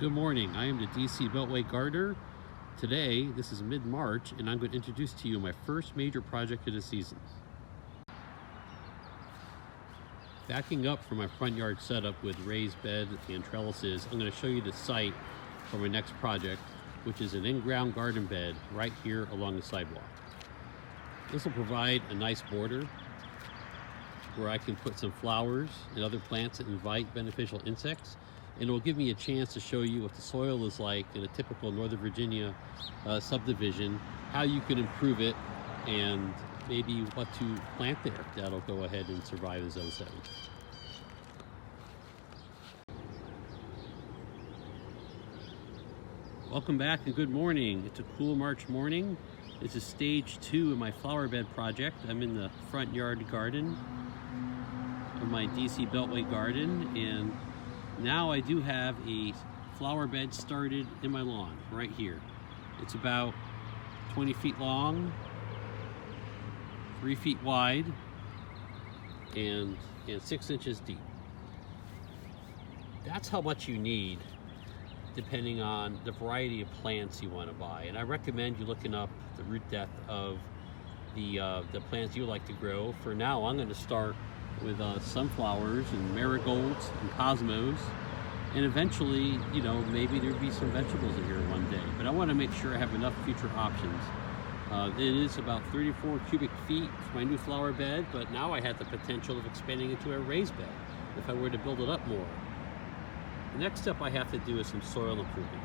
Good morning, I am the DC Beltway Gardener. Today, this is mid-March, and I'm going to introduce to you my first major project of the season. Backing up from my front yard setup with raised bed and trellises, I'm going to show you the site for my next project, which is an in-ground garden bed right here along the sidewalk. This will provide a nice border where I can put some flowers and other plants that invite beneficial insects, and it will give me a chance to show you what the soil is like in a typical Northern Virginia subdivision, how you can improve it, and maybe what to plant there that'll go ahead and survive in zone 7. Welcome back and good morning. It's a cool March morning. This is stage 2 of my flower bed project. I'm in the front yard garden of my DC Beltway garden, and now I do have a flower bed started in my lawn right here. It's about 20 feet long, 3 feet wide, and 6 inches deep. That's how much you need depending on the variety of plants you want to buy. And I recommend you looking up the root depth of the plants you like to grow. For now, I'm going to start with sunflowers and marigolds and cosmos, and eventually, you know, maybe there'll be some vegetables in here one day. But I want to make sure I have enough future options. It is about 34 cubic feet for my new flower bed, but now I have the potential of expanding into a raised bed if I were to build it up more. The next step I have to do is some soil improvement.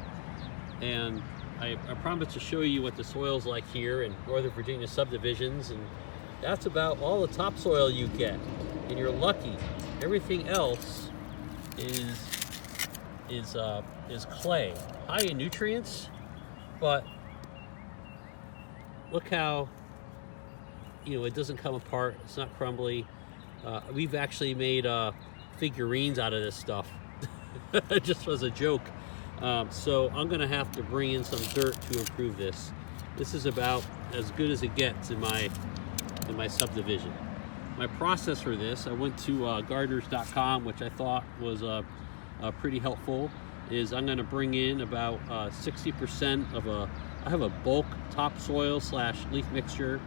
And I promised to show you what the soil's like here in Northern Virginia subdivisions, and that's about all the topsoil you get. And you're lucky. Everything else is clay, high in nutrients, but look how, you know, it doesn't come apart. It's not crumbly. We've actually made figurines out of this stuff. It just was a joke. So I'm gonna have to bring in some dirt to improve this. This is about as good as it gets in my subdivision. My process for this, I went to gardeners.com, which I thought was pretty helpful, is I'm gonna bring in about 60% of I have a bulk topsoil / leaf mixture.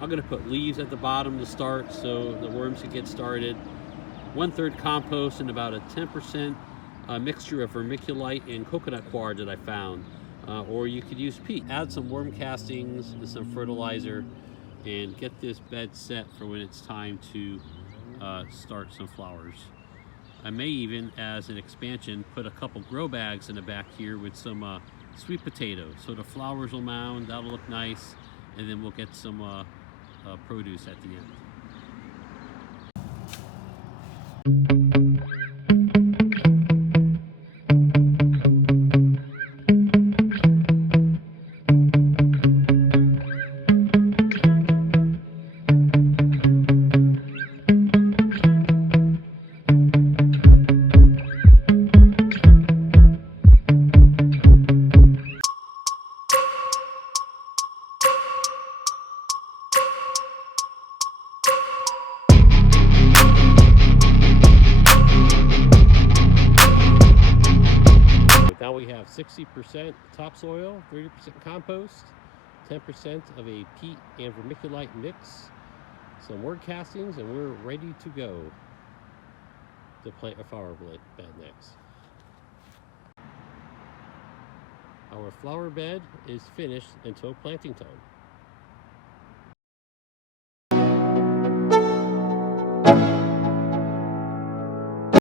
I'm gonna put leaves at the bottom to start so the worms can get started. 1/3 compost and about a 10% mixture of vermiculite and coconut coir that I found. Or you could use peat. Add some worm castings and some fertilizer and get this bed set for when it's time to start some flowers. I may even, as an expansion, put a couple grow bags in the back here with some sweet potatoes. So the flowers will mound, that'll look nice, and then we'll get some produce at the end. Now we have 60% topsoil, 30% compost, 10% of a peat and vermiculite mix, some worm castings, and we're ready to go to plant a flower bed next. Our flower bed is finished until planting time.